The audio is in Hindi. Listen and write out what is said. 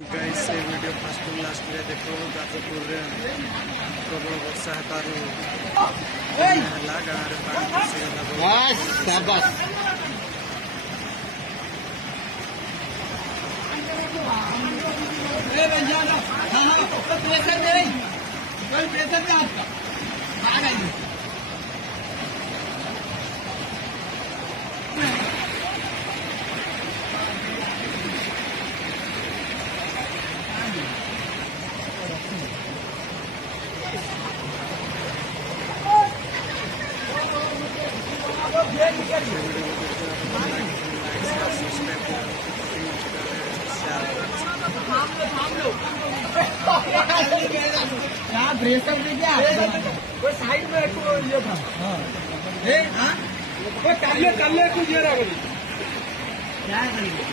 गाइस से वीडियो फास्ट लास्ट में देखो गाजपुर रे प्रबल वर्षा हेतारू है गाँव रे पानी पसी गला ए भैया हां प्रेशर दे कोई प्रेशर नहीं आपका आ गई यहाँ ब्रेकअप दे क्या वो साइड में एक ये था हाँ वो कर ले कुछ ये रहा क्या करेंगे